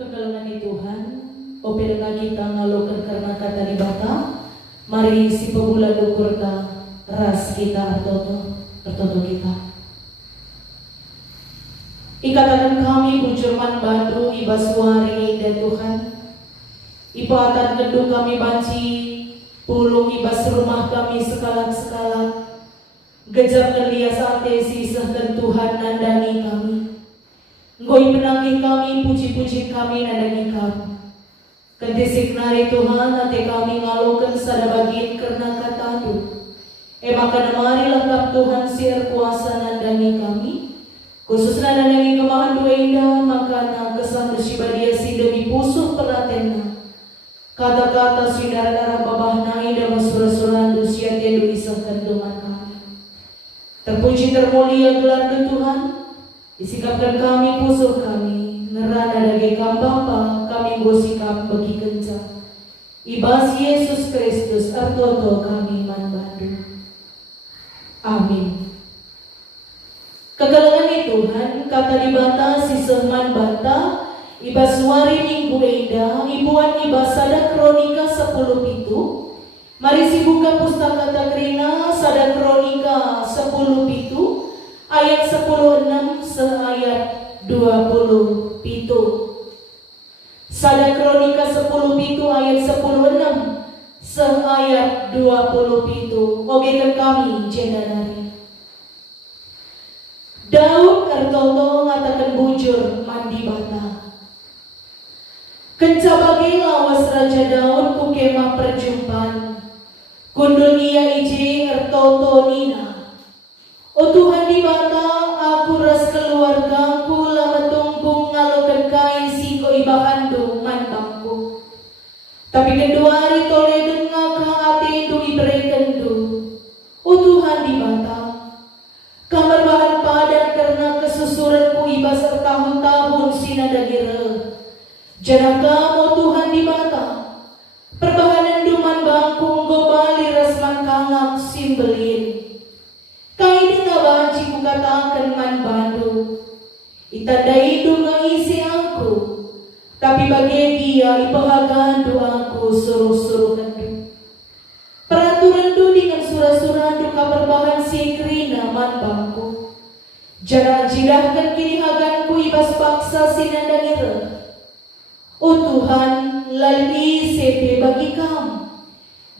Kegalangan ni Tuhan, opel nga kita ngalokan karena kata ni Bapa, mari si pabulan ukur ta ras kita artoto kita. Ikatakan kami bujurman batu ibaswari dan Tuhan, ipatan gedung kami banci, pulung ibas rumah kami sekalat-sekalat, gejap ngelias ate sisah dan Tuhan nandani kami. Ngoy menangi kami, puji-puji kami nadangi kami. Kentisik nari Tuhan, ate kami ngalokan sada bagian karena katadu. Maka namari lengkap Tuhan siar kuasa nadangi kami. Khusus nadangi kemahan dua indah, maka na kesan bersibadia si demi pusuh peratena. Kata-kata sinara-nara babah nai dan surah-surah dusia tedu isahkan dengan kami. Terpuji termulia gelar Tuhan. Disikapkan kami, pusuh kami, ngerana dagi Bapa, kami gosikap bagi kencang. Ibas Yesus Kristus, artoto kami manbandu. Amin. Kegalangan ni Tuhan, kata dibatasi sehman bata, ibas wari minggu eda, ibuan ibas sada kronika 10 pitu. Mari si buka pustaka takrina sada kronika 10 pitu. Ayat 10:6 seayat 20 pitu. Sada kronika 10 pitu ayat 10:6 seayat 20 pitu. Oke ke kami jendanari. Daud artoto ngatakan bujur mandi bata. Kenca bagi lawas Raja Daud ku kemah perjumpaan. Kundul ia ije artoto nina. O Tuhan di bata, aku ras keluargaku lama tunggu ngalokan kain siko ibahandu manbangku. Tapi kedua hari tole dengar ka ate du ibrekendu. O Tuhan di bata, kamar bahan padan karena kesusuranku ibas tahun-tahun sinadagira. Janaka o Tuhan di bata, perbahanan duman bangku ngobali ras mangkangak simbelin. Kay nga banci ko katakan man bandu, itadai do nga isi aku, tapi bagi dia ipahagando aku suruh-suruhan do. Peraturan do dengan surah-surah do kabarbahan si krina man bangku. Jangan jidahkan kini haganku ibas paksa sinandangir. O Tuhan, lalui sepe bagi kamu.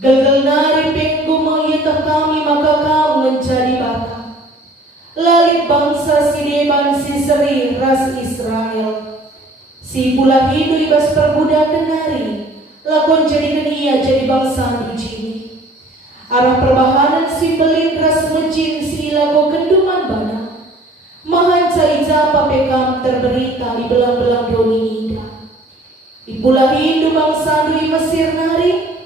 Gagal nari penggu mengitah kami maka kamu menjadi bata. Lalit bangsa si deban si seri ras Israel. Si pula hidup ibas perbudakan nari. Lakon jadikan ia jadi bangsa dujini. Arah perbahanan si belit ras mencin si lako kenduman bana. Mahanca ijapa pekam terberita di belang-belang doni indah. Ipula hidup bangsa dui Mesir nari.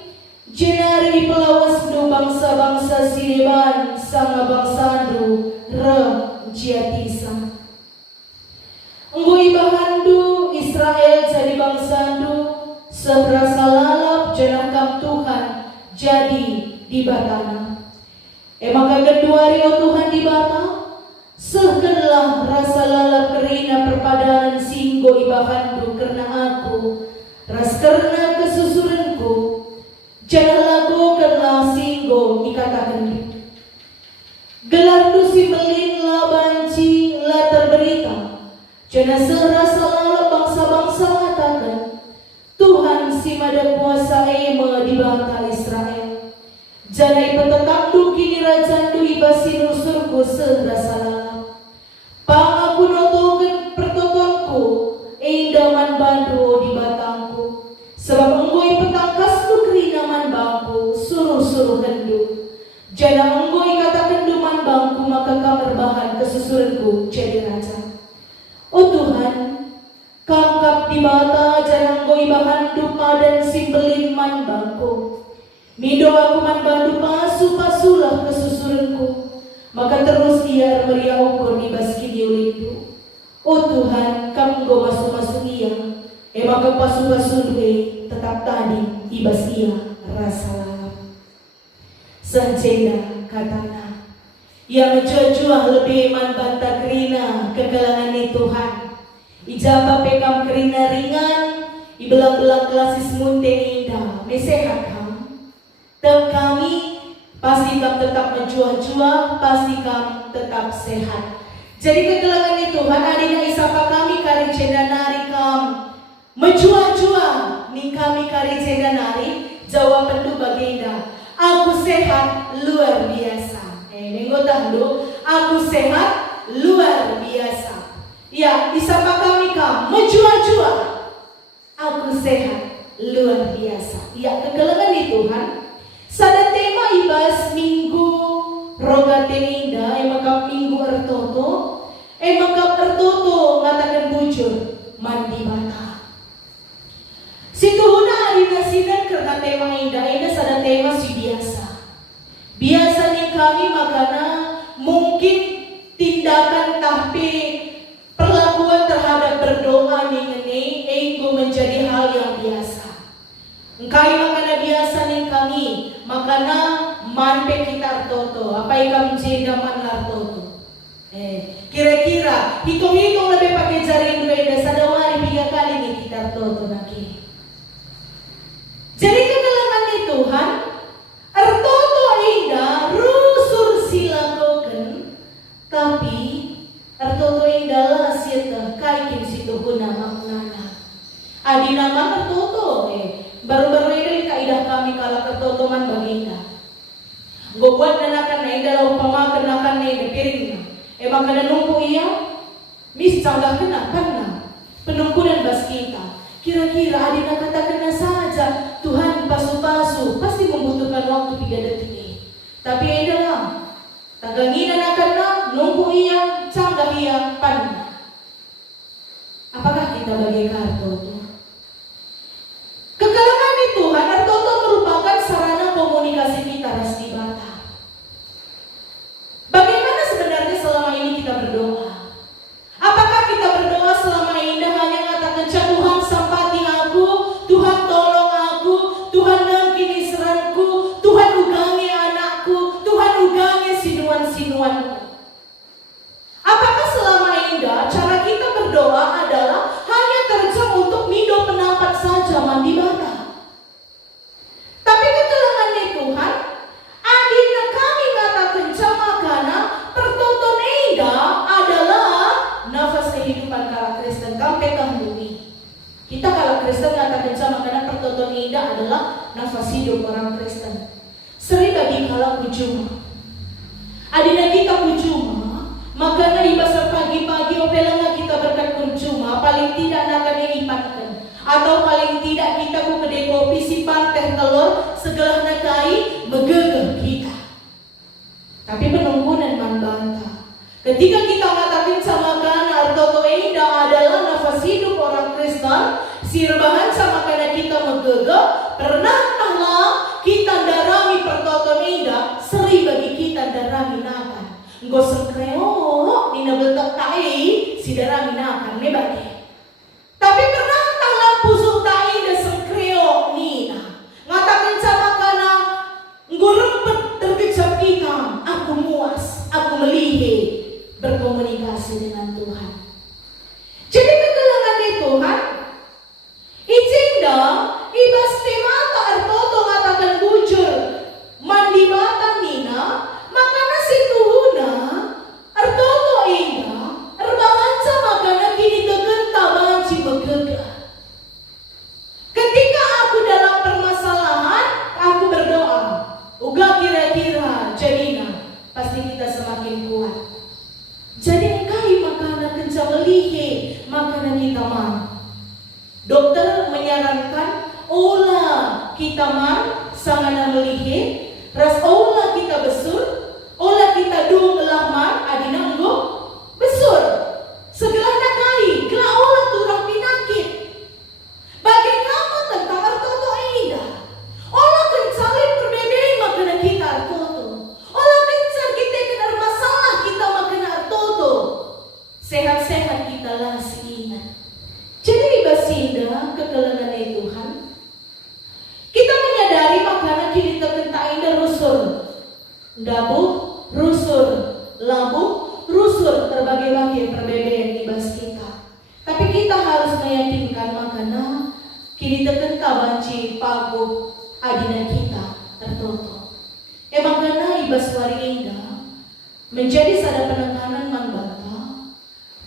Jenari pelawas do bangsa-bangsa sireban sanga bangsandu re jiatisa. Enggo ibahandu Israel jadi bangsandu sehrasa lalap jenakam Tuhan jadi di batana. Maka kedua rio Tuhan di bata sehkenlah rasa lalap kerina perpadanan singgo ibahandu karena aku ras karena kesusuranku. Jangan lakukanlah singgo ikatakan itu. Gelar tu si melin la banci la terberita. Jangan serasa lala bangsa-bangsa mengatakan Tuhan si mada kuasa ema di bangsa Israel. Jangan petetap tu kini raja tu ibasi nusurku serasa lala. Pa aku notokan pertotonku indaman bandu di batangku. Sebab enggoi petangkas tu kerinaman bangku suruh-suruh hendu. Jangan enggoi kata kenduman bangku maka kamar bahan kesusuranku jadi raja. O Tuhan, kangkap di bata jangan enggoi bahan dupa dan simbelin man bangku. Mido aku man bandu pasu-pasulah kesusuranku. Maka terus ia meriah ukur di baskini ulindu. O Tuhan, kamu go masuk-masuk ia. Maka pasu-pasu duwe tetap tadi ibas ia rasa lalap. Sancenda katana yang menjual lebih man banta krina kegalangan ni Tuhan. Ijamba pekam kerina ringan, ibelang-belang kelasis munte indah, mesehat kam. Dan kami pasti kam tetap menjuah-juah, pasti kam tetap sehat. Jadi kegelangan itu, Tuhan adina isapa kami kari cenda nari kam menjuah-juah, nih kami kari cenda nari, jawaban lu baginda. Aku sehat luar biasa. Nenggotah lu, aku sehat luar biasa. Ya, isapa kami kam menjual-jual. Aku sehat luar biasa. Ya, kegelangan di Tuhan. Sada tema ibas minggu roga teninda, emakap minggu ertoto, emakap ertoto ngatakan bujur mandi mata. Situhuna adina sinan karena tema indah, ini sada tema si biasa. Biasanya kami makana mungkin tindakan tapi perlakuan terhadap berdoa ini ego menjadi hal yang biasa. Engkai makana biasa nih kami, makana manpe kita toto, apa yang kami jeda manar toto. Kira-kira hitung-hitung lebih pakai jari dua sadawari 3 kali nih kita toto naki. Jadi kegelangan nih Tuhan, ertoto indah rusur silakoken, tapi ertoto indah sieta kaikim situ guna maknana. Adi nama ertoto baru-baru ini kaidah kami kala ertoto man baginda. Go buat nanakan na dalau pama kenakan na piringna. Makana nunggu iya mis canggah kena panna penungkunan bas kita. Kira-kira adi nakatakan na saja Tuhan pasu-pasu pasti membutuhkan waktu 3 detik. Tapi adalah taganginan akan na nunggu iya canggah iya panna. Apakah kita bagi kartu? Kekalangan di Tuhan, artoto merupakan sarana komunikasi kita rasti bata. Bagaimana sebenarnya selama ini kita berdoa? Apakah kita berdoa selama ini hanya mengatakan Tuhan sampati aku, Tuhan tolong aku, Tuhan nangkini seranku, Tuhan ugangi anakku, Tuhan ugangi sinuan-sinuanku. Apakah selama ini cara kita berdoa adalah hanya terjang untuk mido pendapat saja mandi bata? Tapi ketelangan di Tuhan, adina kami katakan camakana pertonton eda adalah nafas kehidupan kala Kristen. Kampe kahului. Kita kala Kristen katakan camakana pertonton eda adalah nafas hidup orang Kristen. Seri bagi kala kujuma. Adina kita kujuma, makanya ibasar pagi-pagi opelanga kita berkat kujuma, paling tidak nakanya ipatkan. Atau paling tidak kita ku kedai kopi simpan teh telur segala nakai megegeh kita. Tapi penunggunan membantah. Ketika kita mengatakan sama kana artoto indah adalah nafas hidup orang Kristen, sirbahan sama kana kita megegeh, pernahkah kita darami pertoto indah seri bagi kita darami nakan. Nggo kreo nina betak tai si darami nakan ne bagi. Tapi pernah pusuk tai da sengkreo nina ngatakan sama kana ngurempet terkejap kita, aku muas, aku melihe berkomunikasi dengan Tuhan. Jadi kegelangan di Tuhan izinda ibas temata artoto ngatakan bujur mandi mata nina makana situhuna artoto indah erbahan sama kana kini tegenta banci begegah. Ketika aku dalam permasalahan, aku berdoa. Uga kira-kira jadinya pasti kita semakin kuat. Jadi engkai makanan kencang melihe makanan kita man. Dokter menyarankan olah kita man sangana melihe, ras olah kita besur, olah kita dua belah man adina enggo besur. Segala nakai, kela olah turah pinakit. Bagaimana tentang artoto indah? Olah kencalin perbedaan makna kita artoto. Olah kencal kita kena masalah kita makna artoto. Sehat-sehat kita lah ingat. Jadi basinda kekelengan Tuhan. Kita menyadari makna kini terkentai indah rusur. Dabuh, rusur, labuh, rusur terbagai-bagai perbedaan ibas kita. Tapi Tapi kita harus meyakinkan makana kini tekan kabanci pagu adina kita tertutup. Makana ibas wari indah menjadi sada penekanan mangbata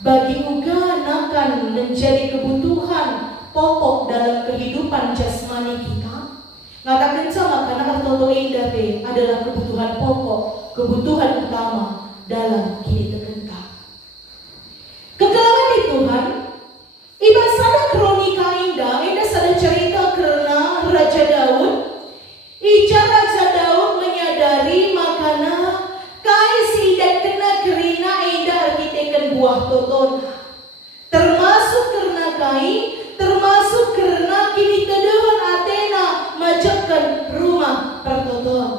bagi uga akan menjadi kebutuhan pokok dalam kehidupan jasmani kita. Ngatakan sama karena tertutup indah adalah kebutuhan pokok, kebutuhan utama dalam kini terkenta. Kegelangan Tuhan, ibas sada kronika indah sada cerita karena Raja Daud. Ija Raja Daud menyadari makana kaisi dan kena kerina indah arkitekan buah totona. Termasuk karena termasuk karena kini kedewan Athena majakkan rumah pertoton.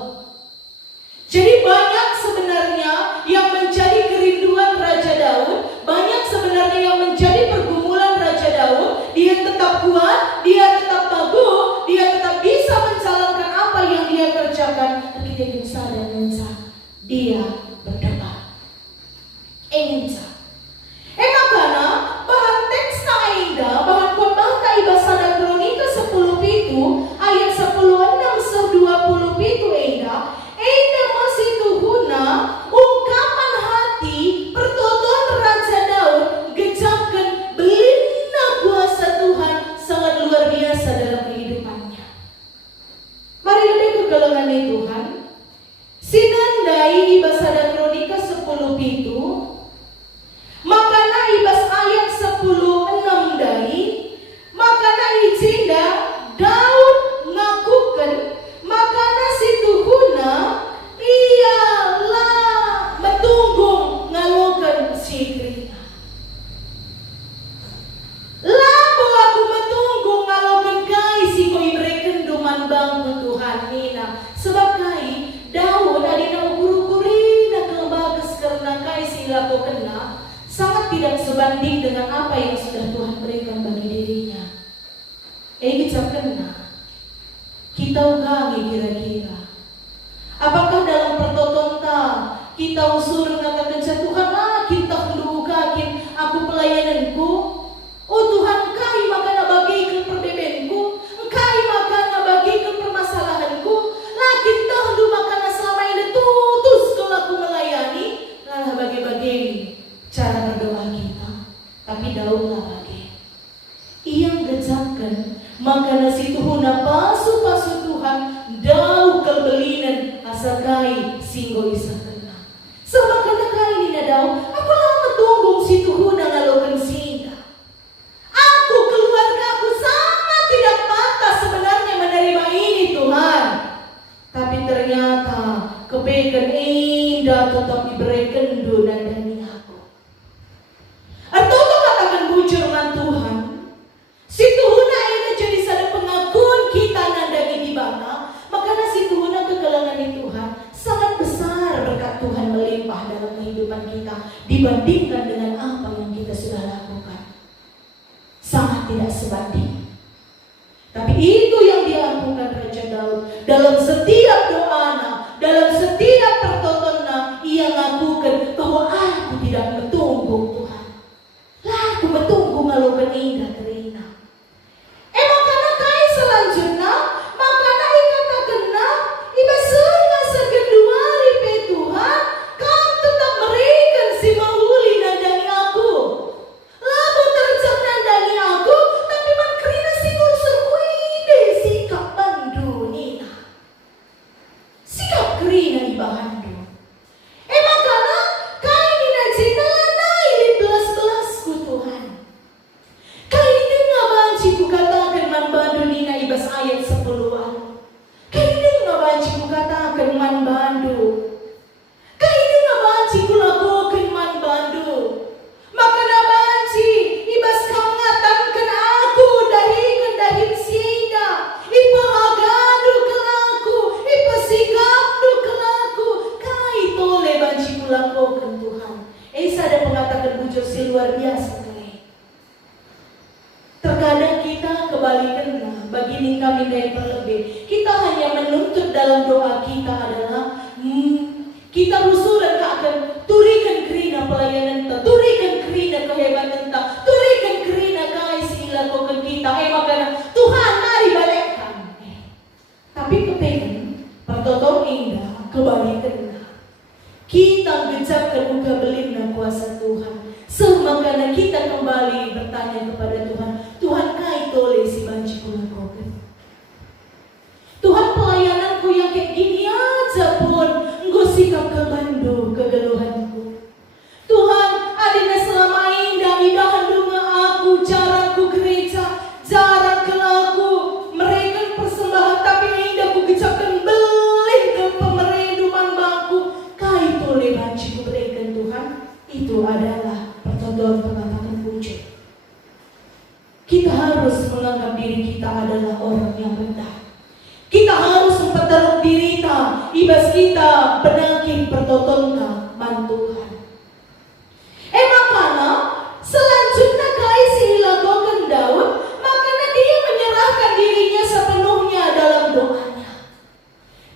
Jadi banyak sebenarnya yang menjadi kerinduan Raja Daud, banyak sebenarnya yang menjadi pergumulan Raja Daud. Dia tetap kuat, dia tetap bagus, dia tetap bisa menjalankan apa yang dia kerjakan. Tapi dia bisa dan mensa, dia berdoa. Ensa. Makana bahan teks na indah, bahan khotbah ta ibasada kronika 10 pitu ayat 10:6-20 pitu indah masih tuhuna ungkapan hati pertoton Raja Daud gejapkan belina kuasa Tuhan sangat luar biasa dalam kehidupannya. Mari lebih kegelangan Tuhan. Sinandai ibasada kronika 10 pitu makana ibas ayat 10:6 dari makana izinda Daud ngakukan makana situhuna ialah metunggung ngalokan sikrina. Labo aku metunggung ngalokan kai si koi mereka duman bangku Tuhan nina. Sebab kai Daud adina guru-guri na kebagas karena kai si lako kena sangat tidak sebanding dengan apa yang sudah Tuhan berikan bagi dirinya. Kita kena, kita ugangi kira-kira. Apakah dalam pertotonta kita usur mengatakan Tuhan kita perlu ugakin aku pelayananku. Oh Tuhan kai makana bagikan perbebenku, kai makana bagikan permasalahanku. Lagi tahu makana selama ini tutus kalau aku melayani. Lalah bagi-bagi cara berdoa kita. Tapi Daudlah bagi ia gejapkan makana situhuna pasu-pasu Tuhan Daud kelbelinan asakai singgo isa kena. Sama kena kai ni Daud, aku lama tunggung situhuna ngalokan singa. Aku keluarga aku sangat tidak pantas sebenarnya menerima ini Tuhan. Tapi ternyata kebaikan indah tetap diberikan dan demi aku. Atau katakan bujur man Tuhan, situhuna ini jadi sada pengakuan kita nandangi di bana, makanya situhuna kegelangan Tuhan sangat besar berkat Tuhan melimpah dalam kehidupan kita dibandingkan dengan apa yang kita sudah lakukan. Sangat tidak sebanding. Tapi itu yang dilakukan Raja Daud dalam setiap doana, dalam setiap pertotonna ia lakukan bahwa aku tidak bertunggu Tuhan. Lah aku bertunggu ngalokan indah terina. Makana kai selanjutnya, makana ikata kena ibasena segenduari pe Tuhan, kau tetap berikan si mahuli nandani aku. Lalu terjang nandani aku, tapi man kerina si unsur kuide sikap bandu nina. Sikap kerina ibahandu. Makana kai nina jinana ini belas-belasku Tuhan. Kai dengar banci ku katakan man bandu nina ibas ayat 10-an. Kai dengar banci ku katakan man bandu. Kai dengar banci ku lakukan man bandu. Makana banci ibas kau ngatakan aku dari kendahin sinda. Ipahagadu ke aku, ipasikapdu ke aku. Kai tole banci ku lakukan Tuhan. Ada pengatakan bujur si luar biasa. Terkadang kita kebalikan begini kami dari terlebih. Kita hanya menuntut dalam doa kita adalah kita rusulan akan turikan kerina pelayanan ta, turikan kerina kehebatan ta, turikan kerina kita kembali bertanya kepada Tuhan, Tuhan kai tole si banci kulakokan. Tuhan, pelayananku yang kayak gini aja pun engkau sikap kebando kegeluhanku. Tuhan, adanya selama indah rumah aku, jarakku gereja, jarak kelaku, mereka persembahan, tapi indah ku gecapkan beling ke pemerenduman baku. Kai tole banci ku berikan Tuhan, itu adalah pertontonan pengangkatan pucuk. Kita harus menganggap diri kita adalah orang yang rendah. Kita harus mempertaruh diri kita, ibas kita penyakit pertontonkan Tuhan. Makanya selanjutnya kaisi dilakukan Daud, makanya dia menyerahkan dirinya sepenuhnya dalam doanya.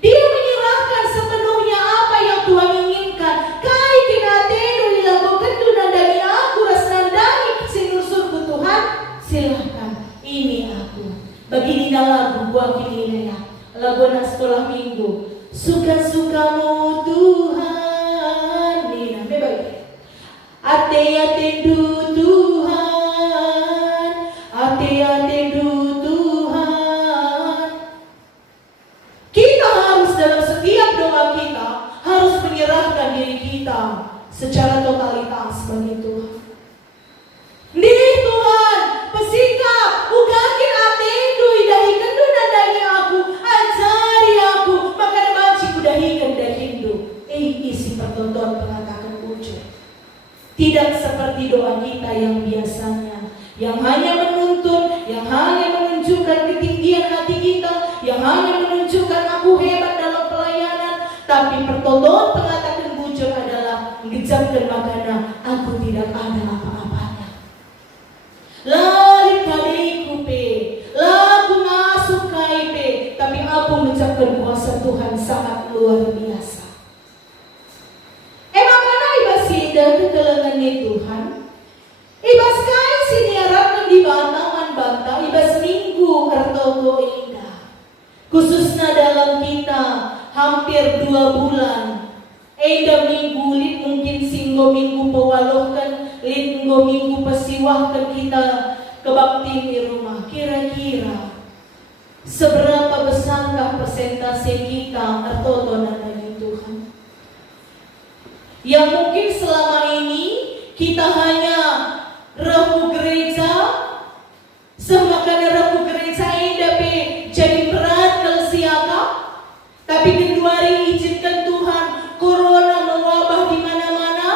Dia menyerahkan sepenuhnya apa yang Tuhan inginkan. Kai kinateno dilakukan dunandani aku rasnandani sinursurku Tuhan, silahkan ini aku. Begini lagu gua kini ya, lagu anak sekolah minggu. Suka-sukamu Tuhan, nih namanya bagi. Ate-ate du Tuhan, ate-ate du Tuhan. Kita harus dalam setiap doa kita harus menyerahkan diri kita secara totalitas bagi Tuhan. Nih Tuhan, pesikap, ugakin atendu idahikan du nandani aku, ajari aku, maka banci kudahikan dahindu. Isi pertonton pengatakan pucuk. Tidak seperti doa kita yang biasanya, yang hanya menuntun, yang hanya menunjukkan ketinggian hati kita, yang hanya menunjukkan aku hebat dalam pelayanan, tapi pertolongan pengatakan bujur adalah menggejamkan makana aku tidak ada apa-apanya. Lari kadeiku pe, lagu masuk kaipe, tapi aku mengucapkan kuasa Tuhan sangat luar biasa. Dan kekelengannya Tuhan, ibas kai siniarakan di bantah, ibas minggu ertogo indah. Khususnya dalam kita hampir 2 bulan. Eda minggu lit mungkin singgo minggu pewalohkan, lit nggo minggu pasiwahkan kita kebakti di rumah. Kira-kira seberapa besarkah persentase kita ertogo nanti Tuhan? Yang mungkin selama ini kita hanya rehu gereja, semakan rehu gereja indah pe jadi berat kalau siapa. Tapi keduari izinkan Tuhan corona mewabah di mana-mana.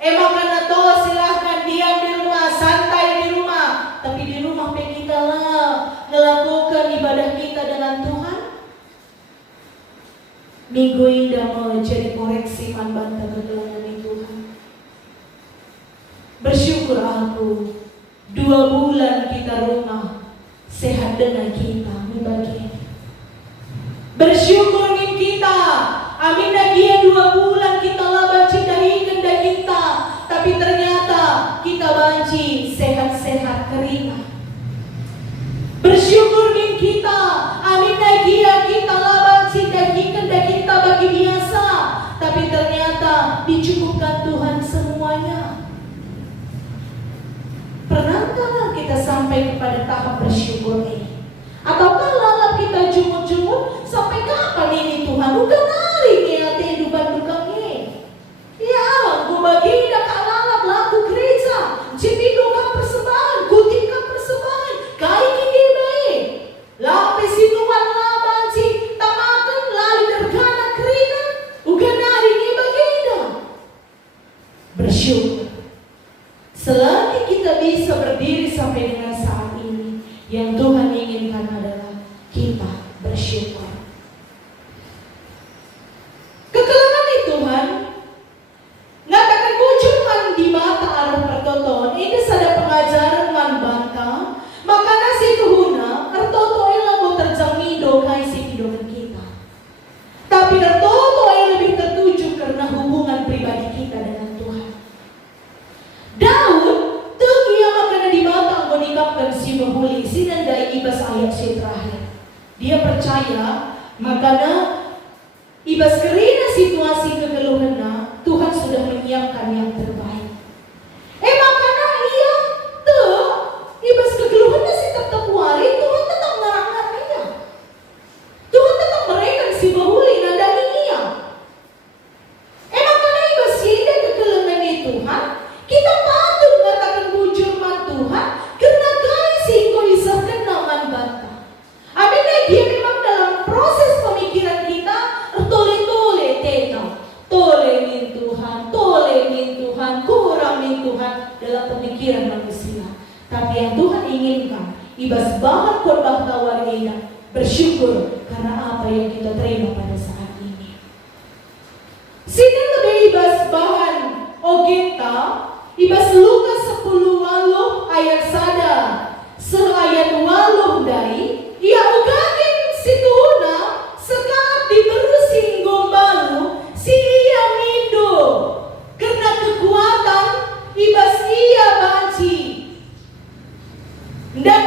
Makanya toh silahkan diam di rumah, santai di rumah. Tapi di rumah pe kita lah melakukan ibadah kita dengan Tuhan. Minggu indah mau jadi koreksi bantah kegelangan Tuhan. Bersyukur aku 2 bulan kita rumah sehat dengan kita membagi. Bersyukur nih kita, amin dia 2 bulan kita laba cindahikan dah kita, tapi ternyata kita banci sehat-sehat keringat. Bersyukur nih kita, amin dia kita laba cindahikan dah kita bagi biasa, tapi ternyata dicukupkan Tuhan semuanya. Pernahkah kita sampai kepada tahap bersyukur ini? Ataukah lalap kita jumut-jumut sampai kapan ini Tuhan? Udah nari kaya kehidupan dukangnya. Ya, gue bagi dah kak lalap lagu gereja, cipidokan persembahan, kutipkan persembahan, kai kini baik. Lape sinuan laban si tamakan lali dergana kerina, udah nari ni bagi dah. Bersyukur. Selagi kita bisa berdiri sampai dengan saat ini, yang Tuhan inginkan adalah kita bersyukur. Kekelangan Tuhan ngatakan kucuman di mata arah pertoton. Ini ada pengajaran man banta, maka nasi tuhuna ertoto elago terjamido kaisi hidupan kita. Tapi ertoto lebih tertuju karena hubungan pribadi kita dengan Tuhan. Daud dia makanya di mata menikapkan si bahuli sinandai ibas ayat si terakhir. Dia percaya makanya ibas kerina situasi kegeluhannya Tuhan sudah menyiapkan yang terbaik. Makanya Tuhan, kurang nih Tuhan dalam pemikiran manusia. Tapi yang Tuhan inginkan, ibas bahan khotbah tawar ini bersyukur karena apa yang kita terima pada saat ini. Sini lebih ibas bahan ogeta, ibas Lukas 10 waluh ayat sada, seayat waluh dari, ia ugakin situna sekat diberusin gombalu, si ia mindo, karena kekuatan ibas ia banci. Dan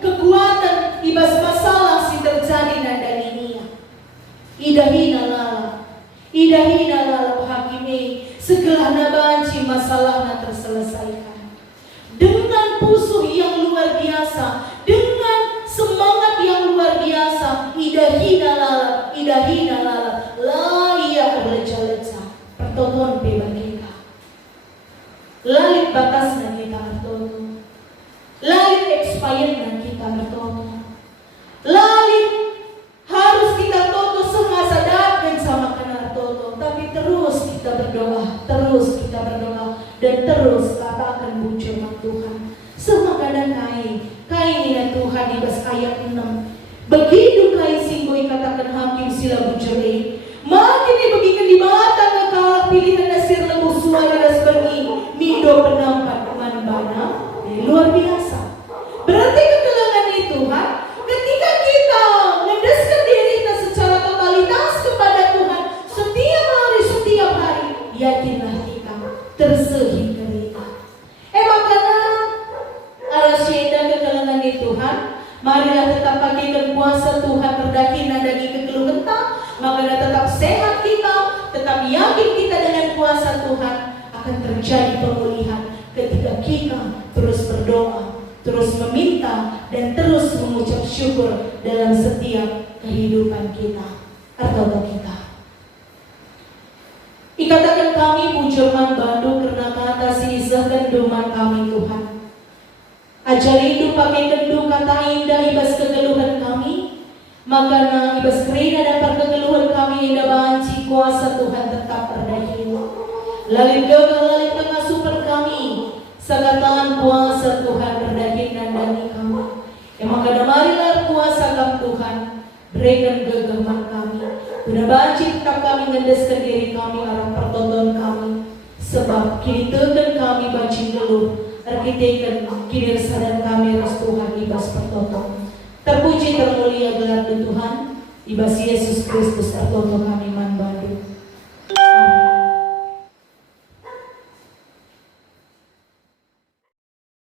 kekuatan ibas masalah si terjadi nanda ini. Idahina lala hakimi segala nabanci masalahnya terselesaikan. Dengan pusuh yang luar biasa, dengan semangat yang luar biasa, idahina lala la iya berleca-leca pertonton bebas kita. Lalit batasnya kita bertonton. Lalit expirednya kita bertonton. Lalit harus kita tonton semasa datang sama kena tonton. Tapi terus kita berdoa dan terus katakan muncul Tuhan. Semakanan kain ini Tuhan di bas ayat 6. Begitu kain singgoi katakan hakim sila bujuri. Makin dibagikan di mata ngakalah pilihan nasir lembu suara das berni. Mido penampat teman bana. Luar biasa. Berarti kegelangan itu Tuhan. Ketika kita mendeskan diri kita secara totalitas kepada Tuhan. Setiap hari. Yakinlah kita tersehing kereta. Makanya ada syeda kegelangan itu Tuhan. Marilah tetap pakaikan kuasa Tuhan terdakinan daging kegeluh gentang. Makanya tetap sehat kita, tetap yakin kita dengan kuasa Tuhan akan terjadi pemulihan ketika kita terus berdoa, terus meminta dan terus mengucap syukur dalam setiap kehidupan kita atau kita. Ikatakan kami bujurman bandu karena kata sisah dan doman kami Tuhan. Ajari itu pakai kendu kata indah ibas kegeluhan kami. Maka na ibas kerina dapat kegeluhan kami indah banci kuasa Tuhan tetap berdahil. Lalit gagal lalit tengah super kami. Sakatangan kuasa Tuhan berdahil nandani kami. Maka marilah kuasa kami Tuhan. Berikan gegaman kami. Guna banci tetap kami ngendeskan diri kami arah pertonton kami. Sebab kini tekan kami banci geluh. Arkitekan kini resadan kami ras Tuhan ibas pertonton. Terpuji termulia gelar Tuhan ibas Yesus Kristus pertonton kami manba.